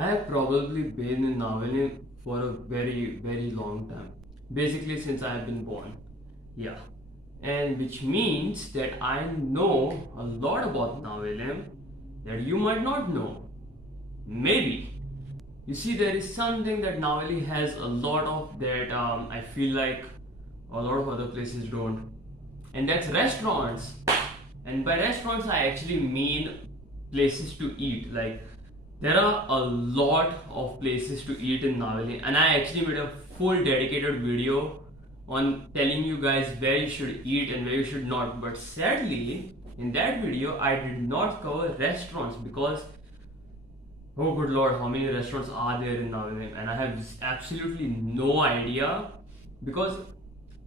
I have probably been in Navelim for a very long time. Basically since I have been born. Yeah. And which means that I know a lot about Navelim that you might not know. Maybe. You see, there is something that Naveli has a lot of that I feel like a lot of other places don't. And that's restaurants. And by restaurants, I actually mean places to eat. Like, there are a lot of places to eat in Naveli, and I actually made a full dedicated video on telling you guys where you should eat and where you should not. But sadly, in that video, I did not cover restaurants because, oh good lord, how many restaurants are there in Navelim? And I have absolutely no idea because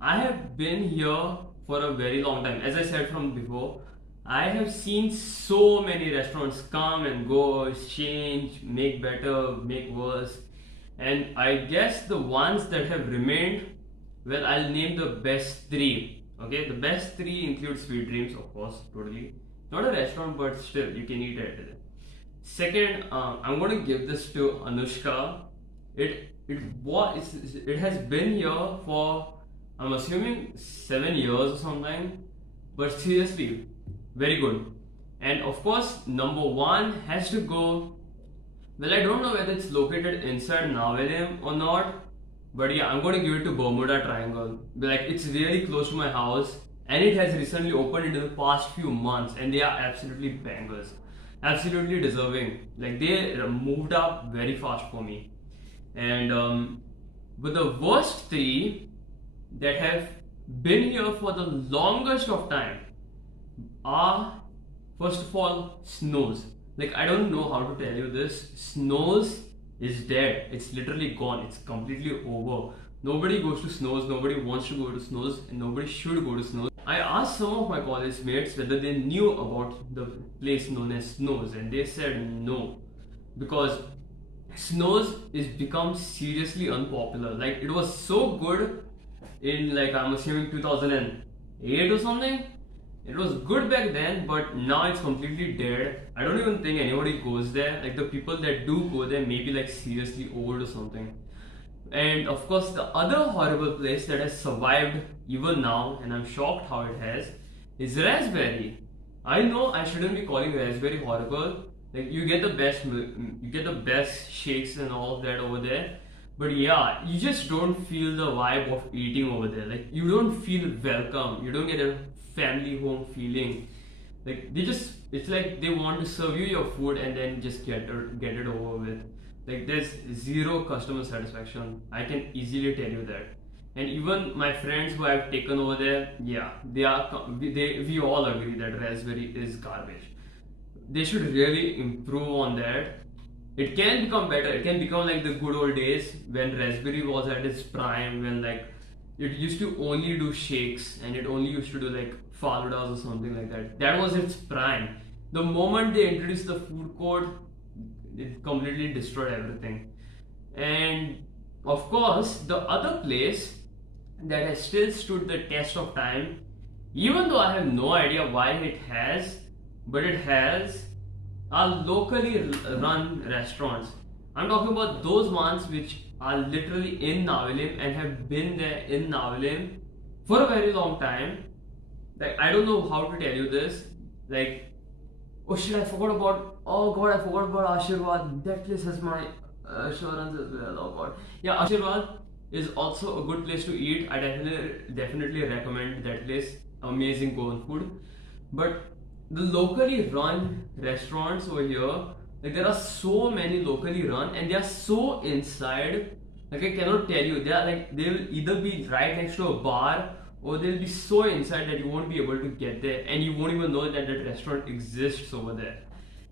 I have been here for a very long time. As I said from before, I have seen so many restaurants come and go, change, make better, make worse. And I guess the ones that have remained, well, I'll name the best three. Okay, the best three include Sweet Dreams, of course, totally. Not a restaurant, but still, you can eat at it. Second, I'm going to give this to Anushka. It has been here for, I'm assuming, 7 years or something. But seriously, very good. And of course, number one has to go. Well, I don't know whether it's located inside Navelim or not, but yeah, I'm going to give it to Bermuda Triangle. Like, it's really close to my house, and it has recently opened in the past few months, and they are absolutely bangers, absolutely deserving. Like, they moved up very fast for me. And but the worst three that have been here for the longest of time are, first of all, Snows. Like, I don't know how to tell you this. Snows is dead. It's literally gone. It's completely over. Nobody goes to Snows. Nobody wants to go to Snows, and nobody should go to Snows. I asked some of my college mates whether they knew about the place known as Snows, and they said no, because Snows is become seriously unpopular. Like, it was so good in, like, I'm assuming 2008 or something. It was good back then, but now it's completely dead. I don't even think anybody goes there. Like, the people that do go there may be like seriously old or something. And of course, the other horrible place that has survived even now, and I'm shocked how it has, is Raspberry. I know I shouldn't be calling Raspberry horrible. Like, you get the best shakes and all of that over there. But yeah, you just don't feel the vibe of eating over there. Like, you don't feel welcome. You don't get a family home feeling. Like, it's like they want to serve you your food and then just get it over with. Like, there's zero customer satisfaction. I can easily tell you that. And even my friends who I've taken over there, yeah, we all agree that Raspberry is garbage. They should really improve on that. It can become better. It can become like the good old days when Raspberry was at its prime, when like it used to only do shakes and it only used to do like faludas or something like that. That was its prime. The moment they introduced the food court, it completely destroyed everything. And of course, the other place that has still stood the test of time, even though I have no idea why it has, but it has, are locally run restaurants. I'm talking about those ones which are literally in Navelim and have been there in Navelim for a very long time. Like, I don't know how to tell you this. Like, oh shit, I forgot about Ashirwad. That place has my assurance as well. Oh god. Yeah, Ashirwad is also a good place to eat. I definitely recommend that place. Amazing Goan food. But the locally run restaurants over here, like, there are so many locally run and they are so inside. Like, I cannot tell you. They will either be right next to a bar or they'll be so inside that you won't be able to get there and you won't even know that that restaurant exists over there.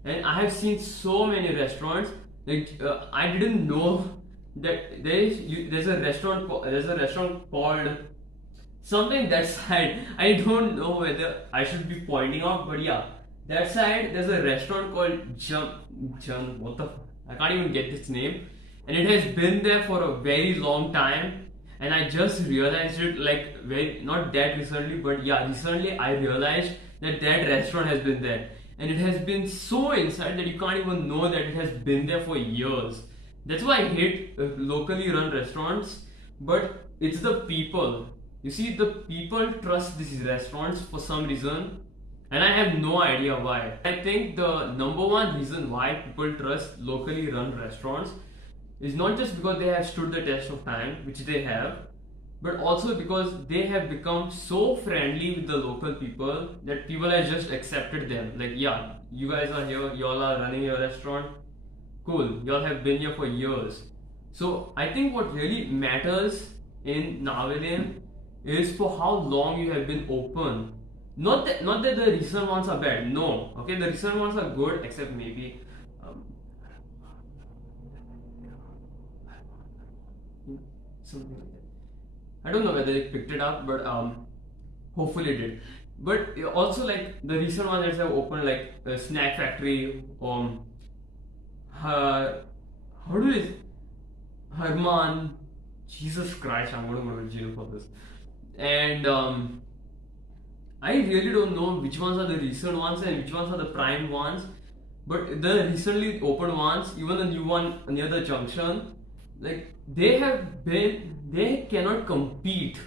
And I have seen so many restaurants. Like, I didn't know that there's a restaurant called something that side. I don't know whether I should be pointing out, but yeah, that side there's a restaurant called Jun. What the? I can't even get its name, and it has been there for a very long time. And I just realized it, like, not that recently, but yeah, recently I realized that that restaurant has been there. and it has been so inside that you can't even know that it has been there for years. That's why I hate locally run restaurants, but it's the people. You see, the people trust these restaurants for some reason, and I have no idea why. I think the number one reason why people trust locally run restaurants is not just because they have stood the test of time, which they have, but also because they have become so friendly with the local people that people have just accepted them. Like, yeah, you guys are here, y'all are running your restaurant, cool, y'all have been here for years. So I think what really matters in Navelim is for how long you have been open. Not that the recent ones are bad. No, okay, the recent ones are good, except maybe something like that. I don't know whether they picked it up, but hopefully it did. But also, like, the recent ones that have opened, like Snack Factory, how do it? Herman, Jesus Christ, I'm going to go to jail for this. And I really don't know which ones are the recent ones and which ones are the prime ones. But the recently opened ones, even the new one near the junction, like they cannot compete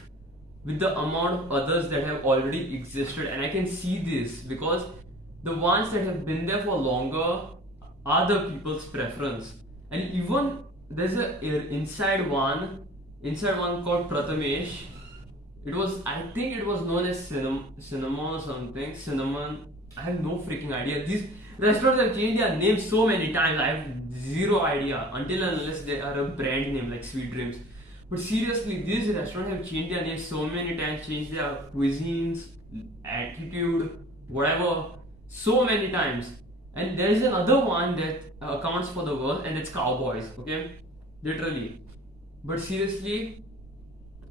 with the amount of others that have already existed. And I can see this because the ones that have been there for longer are the people's preference. And even there's a inside one called Prathamesh. I think it was known as cinnamon or something. Cinnamon. I have no freaking idea. These restaurants have changed their names so many times. I have zero idea until and unless they are a brand name like Sweet Dreams. But seriously, these restaurants have changed their names so many times, changed their cuisines, attitude, whatever, so many times. And there is another one that accounts for the worst, and it's Cowboys. Okay, literally. But seriously,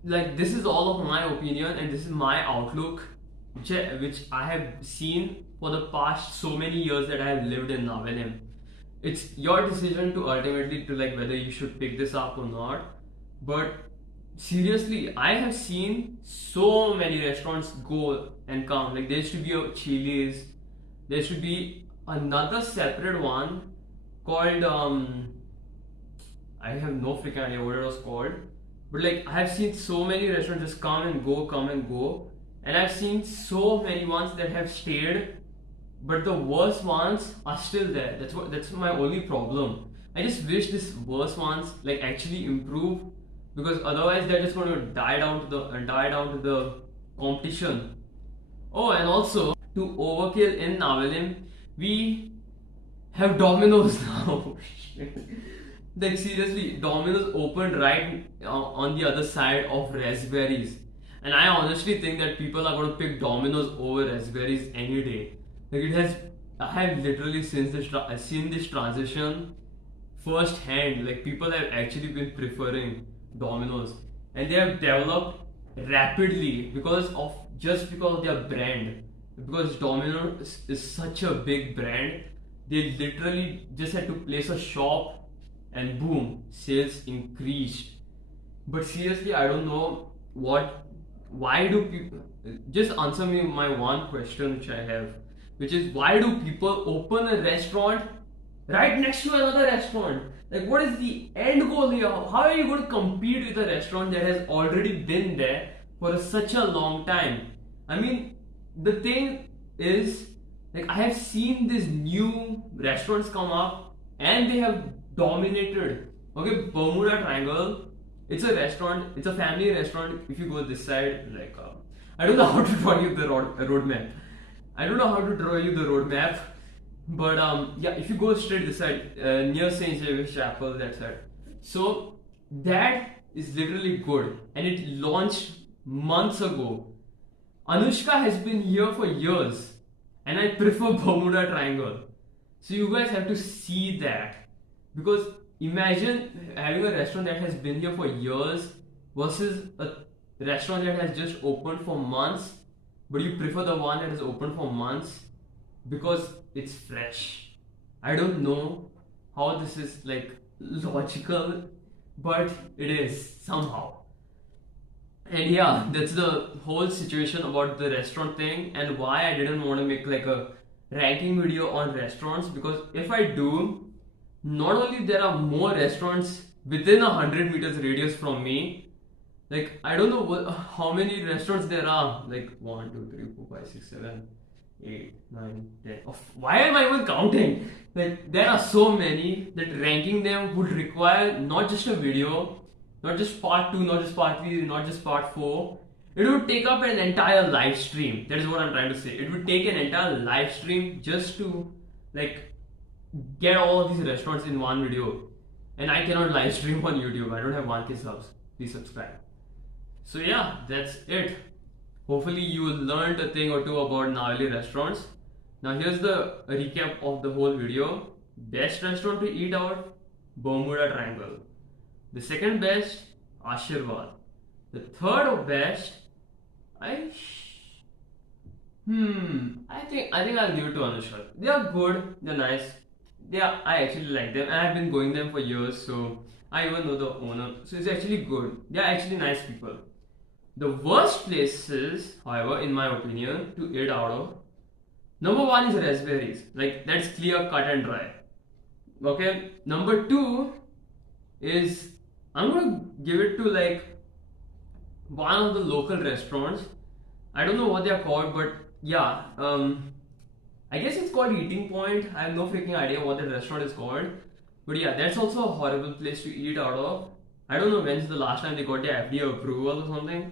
like, this is all of my opinion and this is my outlook, which I have seen for the past so many years that I have lived in Navelim. It's your decision to ultimately to like whether you should pick this up or not. But seriously, I have seen so many restaurants go and come. Like, there used to be a Chili's, there used to be another separate one called I have no freaking idea what it was called. But like, I have seen so many restaurants just come and go, and I've seen so many ones that have stayed, but the worst ones are still there. That's my only problem. I just wish these worst ones like actually improve, because otherwise they're just going to die down to the competition. Oh, and also to overkill in Navelim, we have Domino's now. Like, seriously, Domino's opened right on the other side of Raspberries, and I honestly think that people are going to pick Domino's over Raspberries any day. Like, I have literally seen this transition firsthand. Like, people have actually been preferring Domino's, and they have developed rapidly because of their brand. Because Domino's is such a big brand, they literally just had to place a shop and boom, sales increased. But seriously, I don't know why do people, just answer me my one question which I have, which is, why do people open a restaurant right next to another restaurant? Like, what is the end goal here? How are you going to compete with a restaurant that has already been there for such a long time? I mean, the thing is, like, I have seen these new restaurants come up and they have dominated. Okay, Bermuda Triangle, it's a restaurant, it's a family restaurant. If you go this side, like, I don't know how to draw you the road map. But yeah, if you go straight this side, near St. James Chapel, that side. So that is literally good, and it launched months ago. Anushka has been here for years, and I prefer Bermuda Triangle. So you guys have to see that. Because imagine having a restaurant that has been here for years versus a restaurant that has just opened for months, but you prefer the one that has opened for months because it's fresh. I don't know how this is like logical, but it is somehow. And yeah, that's the whole situation about the restaurant thing, and why I didn't want to make like a ranking video on restaurants, because if I do, not only there are more restaurants within 100 meters radius from me, like I don't know how many restaurants there are, like 1, 2, 3, 4, 5, 6, 7, 8, 9, 10. Why am I even counting? Like there are so many that ranking them would require not just a video, not just part 2, not just part 3, not just part 4. It would take up an entire live stream. That is what I'm trying to say. It would take an entire live stream just to like get all of these restaurants in one video. And I cannot live stream on YouTube. I don't have 1K subs. Please subscribe. So yeah, that's it. Hopefully you learned a thing or two about Navelim restaurants. Now here's the recap of the whole video. Best restaurant to eat out, Bermuda Triangle. The second best, Ashirwad. The third best, I think I'll give it to Anushka. They are good, they're nice. I actually like them, and I've been going them for years, so I even know the owner. So it's actually good. They're actually nice people. The worst places, however, in my opinion, to eat out of, number 1 is Raspberries. Like that's clear, cut and dry. Okay. Number 2 is, I'm gonna give it to like one of the local restaurants. I don't know what they are called, but yeah, I guess it's called Eating Point. I have no freaking idea what the restaurant is called, but yeah, that's also a horrible place to eat out of. I don't know when's the last time they got their FDA approval or something.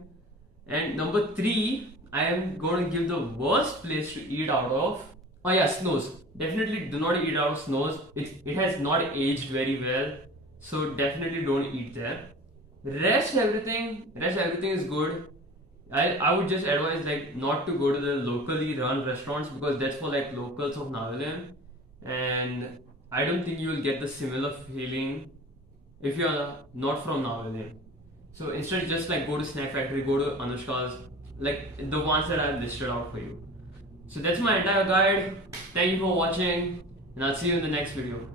And number 3, I am going to give the worst place to eat out of. Oh yeah, Snows. Definitely do not eat out of Snows. It has not aged very well, so definitely don't eat there. Rest everything is good. I would just advise like not to go to the locally run restaurants, because that's for like locals of Navelim, and I don't think you will get the similar feeling if you are not from Navelim. So instead, just like go to Snack Factory, go to Anushka's, like the ones that I've listed out for you. So that's my entire guide. Thank you for watching, and I'll see you in the next video.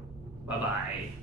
Bye bye.